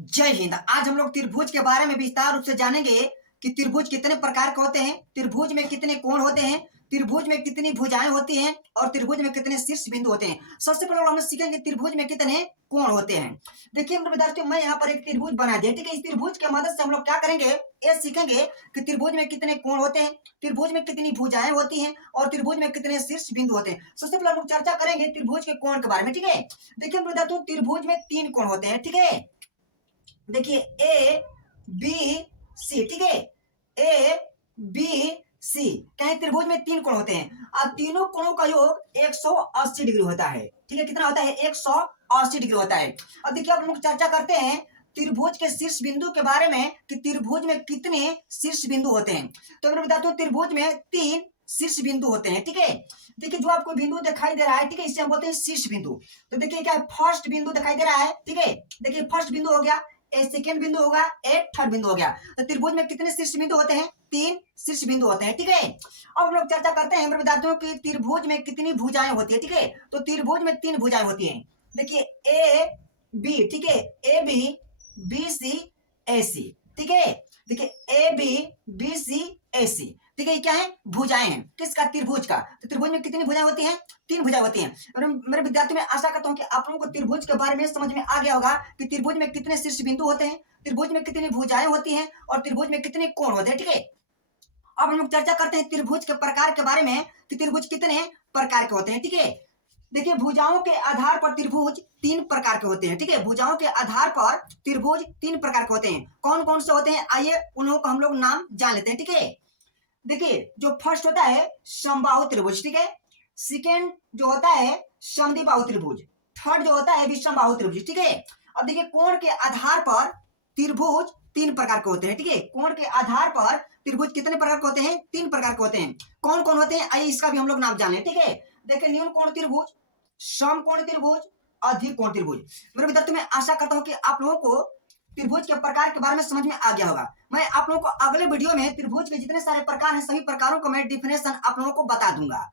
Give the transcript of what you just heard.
जय हिंद। आज हम लोग त्रिभुज के बारे में विस्तार रूप से जानेंगे कि त्रिभुज कितने प्रकार के होते हैं, त्रिभुज में कितने कोण होते हैं, त्रिभुज में कितनी भुजाएं होती हैं और त्रिभुज में कितने शीर्ष बिंदु होते हैं। सबसे पहले हम सीखेंगे त्रिभुज में कितने कोण होते हैं। देखिए विद्यार्थियों, मैं यहाँ पर एक त्रिभुज बना दिया, ठीक है। इस त्रिभुज की मदद से हम लोग क्या करेंगे, ये सीखेंगे कि त्रिभुज में कितने कोण होते हैं, त्रिभुज में कितनी भुजाएं होती हैं और त्रिभुज में कितने शीर्ष बिंदु होते हैं। सबसे पहले हम लोग चर्चा करेंगे त्रिभुज के कोण के बारे में, ठीक है। देखिए विद्यार्थियों, त्रिभुज में 3 कोण होते हैं, ठीक है। देखिए ए बी सी, ठीक है। ए बी सी कहीं त्रिभुज में 3 कोण होते हैं। अब तीनों कोणों का योग 180 डिग्री होता है, ठीक है। कितना होता है? 180 डिग्री होता है। अब देखिए अब हम लोग चर्चा करते हैं त्रिभुज के शीर्ष बिंदु के बारे में कि त्रिभुज में कितने शीर्ष बिंदु होते हैं। तो मैं बताता हूँ, त्रिभुज में 3 शीर्ष बिंदु होते हैं, ठीक है। देखिए जो आपको बिंदु दिखाई दे रहा है, ठीक है, इसे हम बोलते हैं शीर्ष बिंदु। तो देखिए क्या है, फर्स्ट बिंदु दिखाई दे रहा है, ठीक है। देखिए फर्स्ट बिंदु हो गया, ए सेकेंड बिंदु होगा, ए थर्ड बिंदु हो गया। तो त्रिभुज में कितने शीर्ष बिंदु होते हैं? 3 शीर्ष बिंदु होते हैं, ठीक है। अब हम लोग चर्चा करते हैं विद्यार्थियों की त्रिभुज में कितनी भुजाएं होती है, ठीक है। तो त्रिभुज में 3 भुजाएं होती हैं। देखिए ए बी, ठीक है, ए बी बी सी ए सी, ठीक है। देखिए ए बी बी सी ए सी, ठीक है। क्या है? भुजाएं हैं। किसका? त्रिभुज का। तो त्रिभुज में कितनी भुजाएं होती हैं? 3 भुजाएं होती हैं। मेरे विद्यार्थी, मैं आशा करता हूं कि आप लोगों को त्रिभुज के बारे में समझ में आ गया होगा कि त्रिभुज में कितने शीर्ष बिंदु होते हैं, त्रिभुज में कितनी भुजाएं होती हैं और त्रिभुज में कितने कोण होते हैं, ठीक है। अब हम लोग चर्चा करते हैं त्रिभुज के प्रकार के बारे में कि त्रिभुज कितने प्रकार के होते हैं, ठीक है। देखिए भुजाओं के आधार पर त्रिभुज 3 प्रकार के होते हैं, ठीक है। भुजाओं के आधार पर त्रिभुज 3 प्रकार के होते हैं। कौन कौन से होते हैं? आइए उन लोगों को हम लोग नाम जान लेते हैं, ठीक है। देखिए जो फर्स्ट होता है समबाहु त्रिभुज, ठीक है। सेकेंड जो होता है समद्विबाहु त्रिभुज, थर्ड जो होता है विषमबाहु त्रिभुज, ठीक है। अब देखिए कोण के आधार पर त्रिभुज 3 प्रकार के होते हैं, ठीक है। कोण के आधार पर त्रिभुज कितने प्रकार के होते हैं? 3 प्रकार के होते हैं। कौन कौन होते हैं? आइए इसका भी हम लोग नाम जान लें, ठीक है। देखिए न्यून कोण त्रिभुज, सम कोण त्रिभुज, अधिक कोण त्रिभुज। मेरे विद्यार्थी, मैं आशा करता हूं कि आप लोगों को त्रिभुज के प्रकार के बारे में समझ में आ गया होगा। मैं आप लोगों को अगले वीडियो में त्रिभुज के जितने सारे प्रकार हैं, सभी प्रकारों को मैं डिफिनेशन आप लोगों को बता दूंगा।